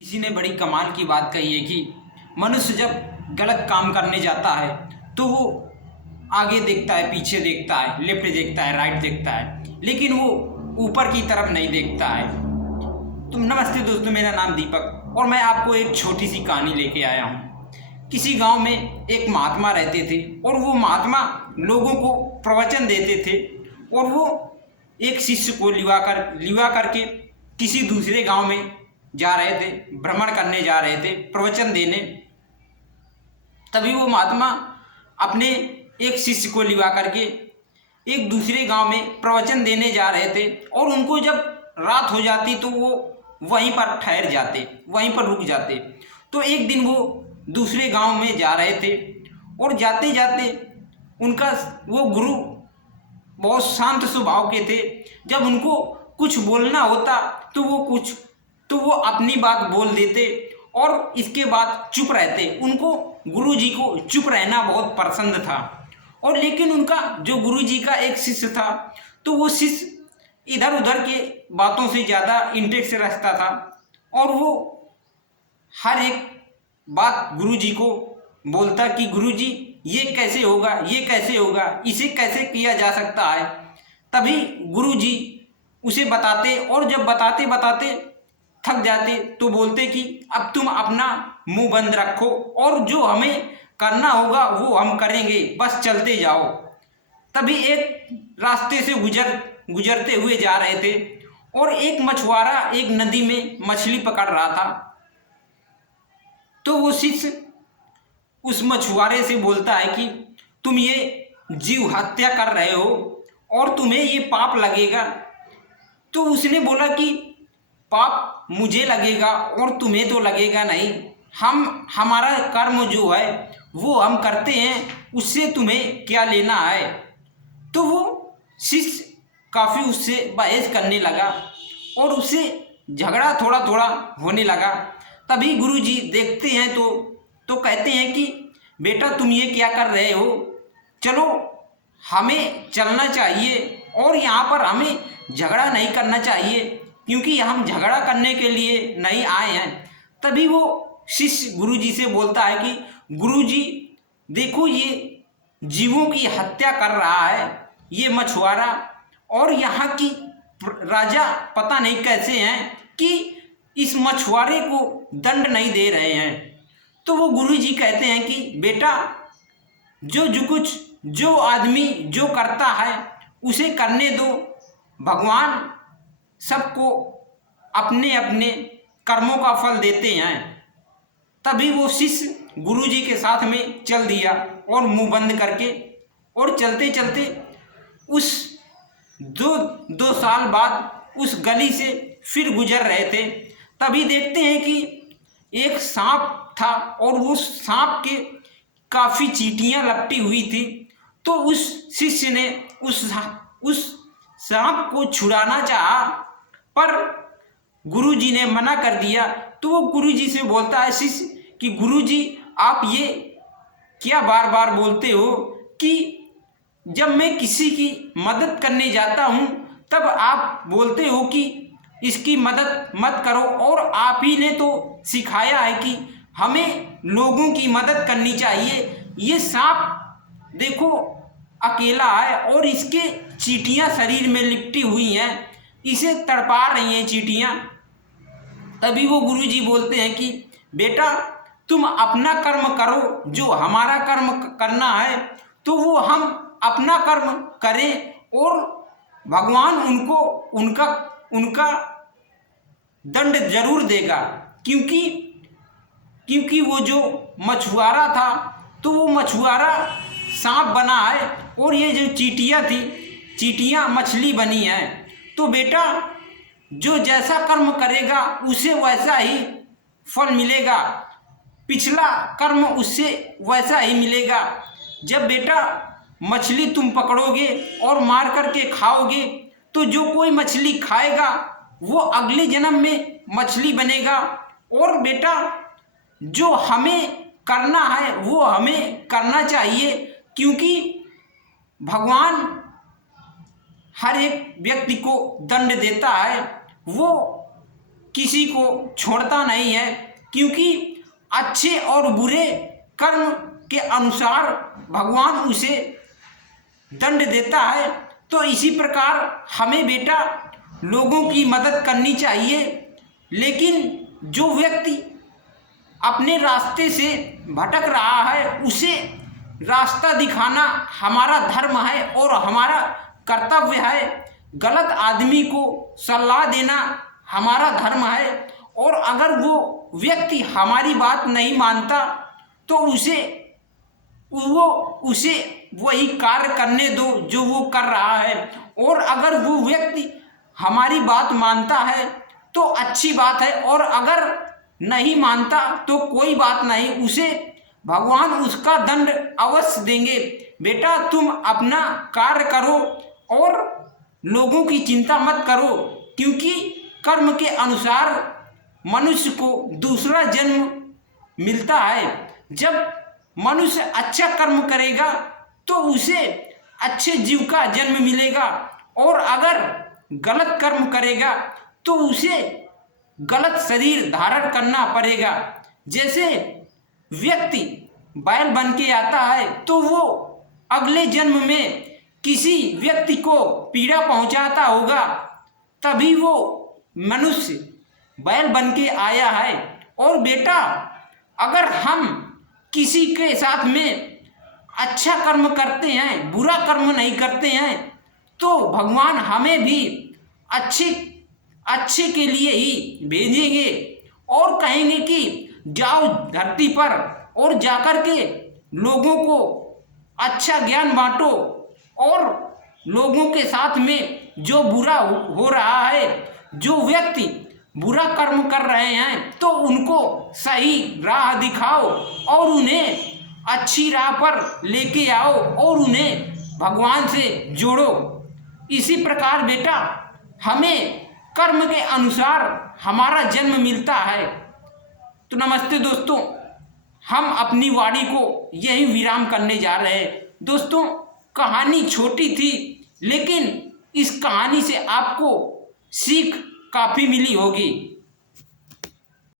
किसी ने बड़ी कमाल की बात कही है कि मनुष्य जब गलत काम करने जाता है तो वो आगे देखता है, पीछे देखता है, लेफ्ट देखता है, राइट देखता है, लेकिन वो ऊपर की तरफ नहीं देखता है। तो नमस्ते दोस्तों, मेरा नाम दीपक और मैं आपको एक छोटी सी कहानी लेके आया हूँ। किसी गांव में एक महात्मा रहते थे और वो महात्मा लोगों को प्रवचन देते थे और वो एक शिष्य को लिवा करके किसी दूसरे गांव में जा रहे थे, भ्रमण करने जा रहे थे, प्रवचन देने। तभी वो महात्मा अपने एक शिष्य को लिवा करके एक दूसरे गांव में प्रवचन देने जा रहे थे और उनको जब रात हो जाती तो वो वहीं पर ठहर जाते, वहीं पर रुक जाते। तो एक दिन वो दूसरे गांव में जा रहे थे और जाते जाते उनका वो गुरु बहुत शांत स्वभाव के थे। जब उनको कुछ बोलना होता तो वो अपनी बात बोल देते और इसके बाद चुप रहते। उनको गुरुजी को चुप रहना बहुत पसंद था। और लेकिन उनका जो गुरुजी का एक शिष्य था तो वो शिष्य इधर उधर के बातों से ज़्यादा इंटरेस्ट रखता था और वो हर एक बात गुरुजी को बोलता कि गुरुजी ये कैसे होगा, ये कैसे होगा, इसे कैसे किया जा सकता है। तभी गुरुजी उसे बताते और जब बताते बताते थक जाते तो बोलते कि अब तुम अपना मुंह बंद रखो और जो हमें करना होगा वो हम करेंगे, बस चलते जाओ। तभी एक रास्ते से गुजरते हुए जा रहे थे और एक मछुआरा एक नदी में मछली पकड़ रहा था। तो वो शिष्य उस मछुआरे से बोलता है कि तुम ये जीव हत्या कर रहे हो और तुम्हें ये पाप लगेगा। तो उसने बोला कि पाप मुझे लगेगा और तुम्हें तो लगेगा नहीं, हमारा कर्म जो है वो हम करते हैं, उससे तुम्हें क्या लेना है। तो वो शिष्य काफ़ी उससे बहस करने लगा और उससे झगड़ा थोड़ा थोड़ा होने लगा। तभी गुरुजी देखते हैं तो कहते हैं कि बेटा तुम ये क्या कर रहे हो, चलो हमें चलना चाहिए और यहाँ पर हमें झगड़ा नहीं करना चाहिए क्योंकि हम झगड़ा करने के लिए नहीं आए हैं। तभी वो शिष्य गुरुजी से बोलता है कि गुरुजी देखो ये जीवों की हत्या कर रहा है ये मछुआरा और यहाँ की राजा पता नहीं कैसे हैं कि इस मछुआरे को दंड नहीं दे रहे हैं। तो वो गुरुजी कहते हैं कि बेटा जो आदमी जो करता है उसे करने दो, भगवान सबको अपने अपने कर्मों का फल देते हैं। तभी वो शिष्य गुरुजी के साथ में चल दिया और मुंह बंद करके और चलते चलते उस दो साल बाद उस गली से फिर गुजर रहे थे। तभी देखते हैं कि एक सांप था और वो सांप के काफ़ी चींटियां लपटी हुई थी। तो उस शिष्य ने उस सांप को छुड़ाना चाहा पर गुरुजी ने मना कर दिया। तो वो गुरुजी से बोलता है शिष्य कि गुरुजी आप ये क्या बार बार बोलते हो कि जब मैं किसी की मदद करने जाता हूँ तब आप बोलते हो कि इसकी मदद मत करो, और आप ही ने तो सिखाया है कि हमें लोगों की मदद करनी चाहिए। ये सांप देखो अकेला है और इसके चींटियां शरीर में लिपटी हुई हैं, इसे तड़पा रही हैं चींटियां। तभी वो गुरुजी बोलते हैं कि बेटा तुम अपना कर्म करो, जो हमारा कर्म करना है तो वो हम अपना कर्म करें और भगवान उनका दंड जरूर देगा। क्योंकि वो जो मछुआरा था तो वो मछुआरा सांप बना है और ये जो चींटियाँ थी, चींटियाँ मछली बनी हैं। तो बेटा जो जैसा कर्म करेगा उसे वैसा ही फल मिलेगा, पिछला कर्म उससे वैसा ही मिलेगा। जब बेटा मछली तुम पकड़ोगे और मार करके खाओगे तो जो कोई मछली खाएगा वो अगले जन्म में मछली बनेगा। और बेटा जो हमें करना है वो हमें करना चाहिए क्योंकि भगवान हर एक व्यक्ति को दंड देता है। वो किसी को छोड़ता नहीं है, क्योंकि अच्छे और बुरे कर्म के अनुसार भगवान उसे दंड देता है। तो इसी प्रकार हमें बेटा लोगों की मदद करनी चाहिए, लेकिन जो व्यक्ति अपने रास्ते से भटक रहा है उसे रास्ता दिखाना हमारा धर्म है और हमारा कर्तव्य है। गलत आदमी को सलाह देना हमारा धर्म है, और अगर वो व्यक्ति हमारी बात नहीं मानता तो उसे वही कार्य करने दो जो वो कर रहा है, और अगर वो व्यक्ति हमारी बात मानता है तो अच्छी बात है, और अगर नहीं मानता तो कोई बात नहीं, उसे भगवान उसका दंड अवश्य देंगे। बेटा तुम अपना कार्य करो और लोगों की चिंता मत करो, क्योंकि कर्म के अनुसार मनुष्य को दूसरा जन्म मिलता है। जब मनुष्य अच्छा कर्म करेगा तो उसे अच्छे जीव का जन्म मिलेगा, और अगर गलत कर्म करेगा तो उसे गलत शरीर धारण करना पड़ेगा। जैसे व्यक्ति बैल बन के आता है तो वो अगले जन्म में किसी व्यक्ति को पीड़ा पहुंचाता होगा, तभी वो मनुष्य बैल बन के आया है। और बेटा अगर हम किसी के साथ में अच्छा कर्म करते हैं, बुरा कर्म नहीं करते हैं, तो भगवान हमें भी अच्छे के लिए ही भेजेंगे और कहेंगे कि जाओ धरती पर और जाकर के लोगों को अच्छा ज्ञान बांटो, और लोगों के साथ में जो बुरा हो रहा है, जो व्यक्ति बुरा कर्म कर रहे हैं, तो उनको सही राह दिखाओ और उन्हें अच्छी राह पर लेके आओ और उन्हें भगवान से जोड़ो। इसी प्रकार बेटा हमें कर्म के अनुसार हमारा जन्म मिलता है। तो नमस्ते दोस्तों, हम अपनी वाणी को यही विराम करने जा रहे हैं। दोस्तों कहानी छोटी थी, लेकिन इस कहानी से आपको सीख काफ़ी मिली होगी।